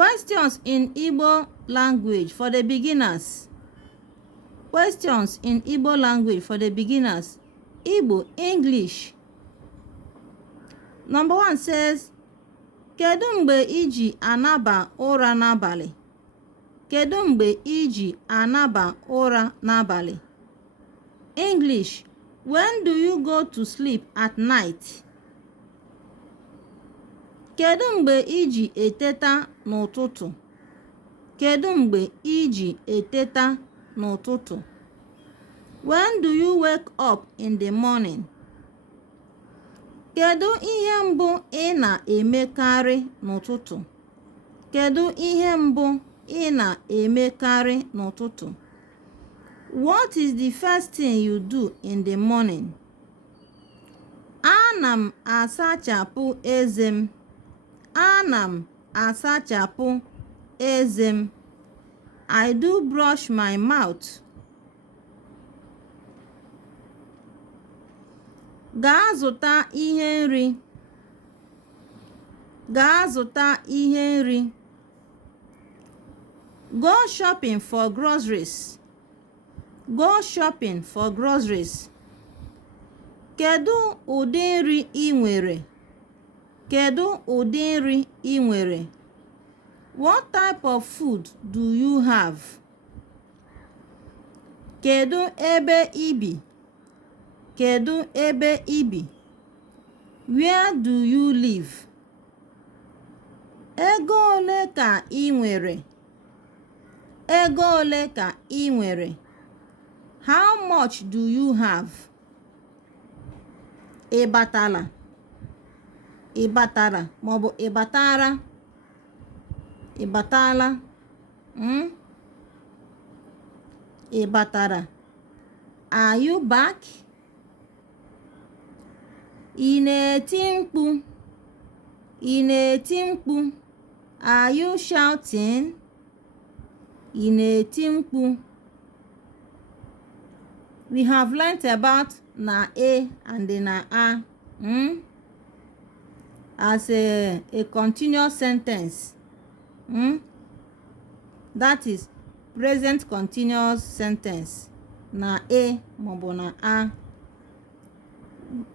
Questions in Igbo language for the beginners. Questions in Igbo language for the beginners. Igbo, English. Number 1 says, Kedu mgbe iji anaba ụra n'abalị? Kedu mgbe iji anaba ụra n'abalị? English, when do you go to sleep at night? Kedu mgbe iji eteta n'ụtụtụ? Kedu mgbe iji eteta n'ụtụtụ? When do you wake up in the morning? Kedu ihe mbụ ị na-emekarị n'ụtụtụ? Kedu ihe mbụ ị na-emekarị n'ụtụtụ? What is the first thing you do in the morning? Ana m asachapụ eze m. Ana m asachapụ eze m. I do brush my mouth. Gaa zụta ihe nri. Gaa zụta ihe nri. Go shopping for groceries. Go shopping for groceries. Kedu ụdị nri ị nwere? Kedu ụdị nri ị nwere? What type of food do you have? Kedu ebe ị bi? Kedu ebe ị bi? Where do you live? Ego ole ka ị nwere? Ego ole ka ị nwere? How much do you have? Ị batala? Ị batara maọbụ ị batara? Ị batala? Ị batara? Are you back? Ị na-eti mkpu? Ị na-eti mkpu? Are you shouting? Ị na-eti mkpu? We have learnt about na and the na a as a continuous sentence. That is present continuous sentence. Na maọbụ na a.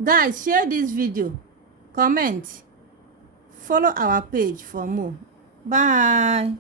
Guys, share this video, comment, follow our page for more. Bye.